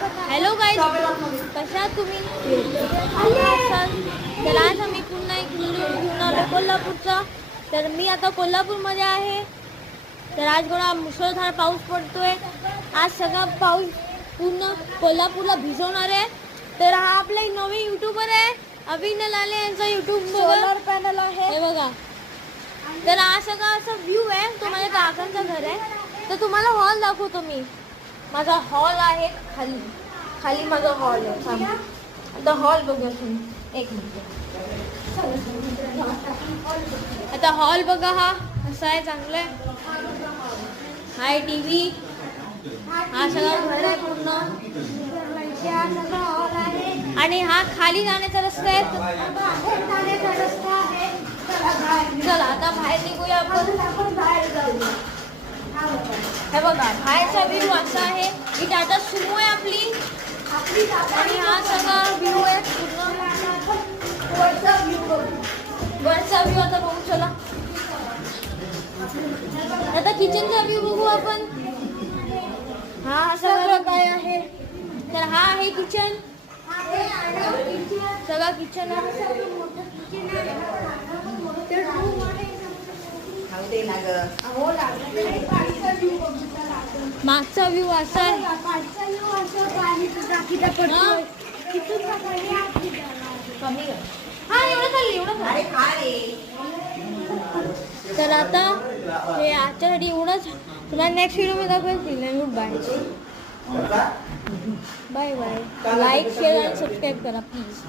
Hello guys, कशा आहात तुम्ही? तर आज आम्ही पुन्हा एक व्हिडिओ घेऊन आलो कोल्हापूरचा. तर मी आता कोल्हापूरमध्ये आहे. तर आज बघा मुसळधार पाऊस पडतोय. आज सगळा पाऊस पूर्ण कोल्हापूरला भिजवणार आहे. तर हा आपला एक नवीन युट्यूबर आहे, अभिनव लाले यांचा युट्यूब सोलर पॅनल आहे हे बघा. तर हा सगळा असा व्ह्यू आहे. तो माझ्या काकांचा घर आहे. तर तुम्हाला हॉल दाखवतो मी. माझा हॉल आहे खाली, खाली माझा हॉल आहे. आता हॉल बघूया तुम्ही, एक मिनिट. आता हॉल बघा, हा असा आहे, चांगला आहे. हाय टीव्ही, हा सगळा घर आहे पूर्ण. आणि हा खाली जाण्याचा रस्ता आहे. चला आता बाहेर निघूया आपण. बाहेर जाऊया. हे बघा बाहेरचा व्ह्यू असा आहे. ही टाटा सुमो आहे आपली, आणि हा सगळा व्ह्यू आहे पूर्ण. वरचा व्ह्यू आता बघू. चला आता किचनचा व्ह्यू बघू आपण. हा सगळं काय आहे. तर हा आहे किचन, सगळा किचन आहे. मागचा व्ह्यू असा आहे. तर आता हे आजच्यासाठी एवढंच. तुम्हाला नेक्स्ट व्हिडिओ मध्ये दाखवेल. Goodbye. Bye bye. Like share आणि सबस्क्राईब करा प्लीज.